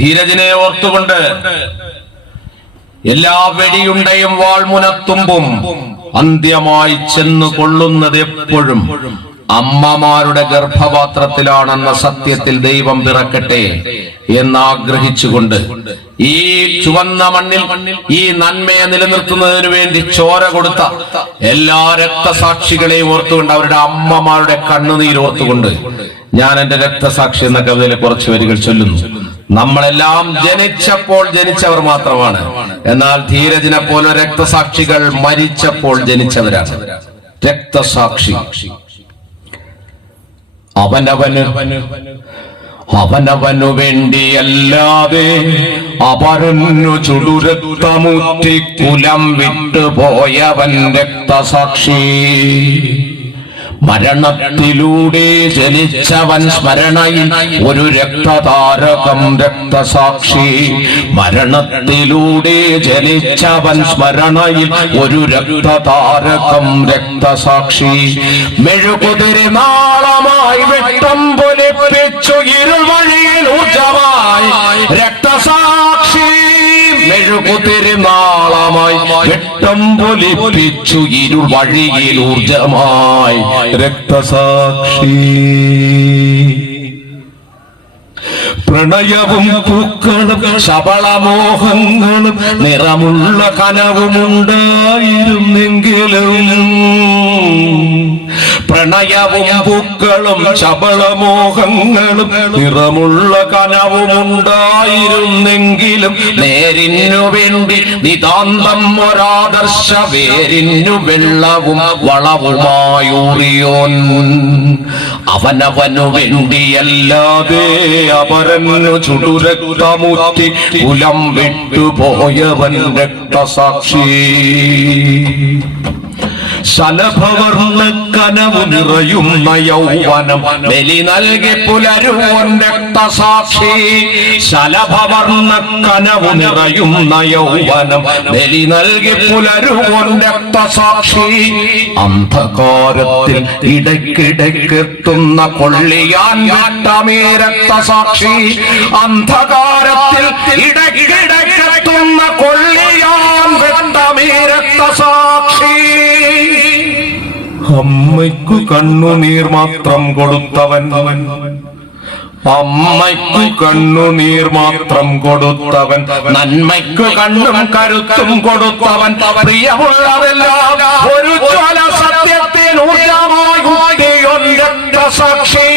ധീരജിനെ ഓർത്തുകൊണ്ട് എല്ലാ വെടിയുണ്ടയും വാൾമുനത്തുമ്പും അന്ത്യമായി ചെന്നു കൊള്ളുന്നത് എപ്പോഴും അമ്മമാരുടെ ഗർഭപാത്രത്തിലാണെന്ന സത്യത്തിൽ ദൈവം പിറക്കട്ടെ എന്നാഗ്രഹിച്ചുകൊണ്ട് ഈ ചുവന്ന മണ്ണിൽ ഈ നന്മയെ നിലനിർത്തുന്നതിനു വേണ്ടി ചോര കൊടുത്ത എല്ലാ രക്തസാക്ഷികളെയും ഓർത്തുകൊണ്ട് അവരുടെ അമ്മമാരുടെ കണ്ണുനീര് ഓർത്തുകൊണ്ട് ഞാൻ എന്റെ രക്തസാക്ഷി എന്ന കവിതയിലെ കുറച്ച് വരികൾ ചൊല്ലുന്നു. നമ്മളെല്ലാം ജനിച്ചപ്പോൾ ജനിച്ചവർ മാത്രമാണ്, എന്നാൽ ധീരജിനെ പോലെ രക്തസാക്ഷികൾ മരിച്ചപ്പോൾ ജനിച്ചവരാണ്. രക്തസാക്ഷി അവനവനു വേണ്ടിയല്ലാതെ അപരന്നു ചുടുരക്തമുറ്റി കുലം വിട്ടുപോയവൻ രക്തസാക്ഷി. മരണത്തിലൂടെ ജനിച്ചവൻ സ്മരണയിൽ ഒരു രക്തതാരകം രക്തസാക്ഷി. മരണത്തിലൂടെ ജനിച്ചവൻ സ്മരണയിൽ ഒരു രക്തതാരകം രക്തസാക്ഷി. മെഴുകുതിരി നാളമായി വെട്ടം പൊലിപ്പിച്ചു ഇരുവഴിയിൽ ഊർജമായി രക്തസാക്ഷി. മെഴുകുതിരി നാളമായി വെട്ടം പൊലിപ്പിച്ചു ഇരുവഴിയിൽ ഊർജമായി രക്തസാക്ഷി. പ്രണയവും പൂക്കളും ശബളമോഹങ്ങളും നിറമുള്ള കനവുമുണ്ടായിരുന്നെങ്കിലും പ്രണയവും പൂക്കളും ശബളമോഹങ്ങളും നിറമുള്ള കനവുമുണ്ടായിരുന്നെങ്കിലും നേരിനു വേണ്ടി നിതാന്തം ഒരാദർശ വേരിനു വെള്ളവും വളവുമായൂറിയോൻ. അവനവനു വേണ്ടിയല്ലാതെ അപരന്നു ചുടുരക്തമുറ്റി കുലം വിട്ടുപോയവൻ രക്തസാക്ഷി. ശലഭവർണ്ണ കനവു നിറയുന്ന യൗവനം ബലി നൽകി പുലരുവൻ രക്തസാക്ഷി. ശലഭവർണ്ണ കനവു നിറയുന്ന യൗവനം ബലി നൽകി പുലരുവൻ രക്തസാക്ഷി. അന്ധകാരത്തിൽ ഇടയ്ക്കിടയ്ക്കെത്തുന്ന കൊള്ളിയാൻ വിട്ടമേ രക്തസാക്ഷി. അന്ധകാരത്തിൽ ഇടയ്ക്കിടയ്ക്കെത്തുന്ന കൊള്ളിയാൻ വിട്ടമേ രക്തസാക്ഷി. അമ്മയ്ക്കു കണ്ണുനീർ മാത്രം കൊടുത്തവൻ, അമ്മയ്ക്കു കണ്ണുനീർ മാത്രം കൊടുത്തവൻ, നന്മയ്ക്കു കണ്ണും കരുത്തും കൊടുത്തവൻ, പ്രിയമുള്ളതെല്ലാം ഒരു ജ്വല സത്യത്തിൽ ഊർജമായി രക്തസാക്ഷി.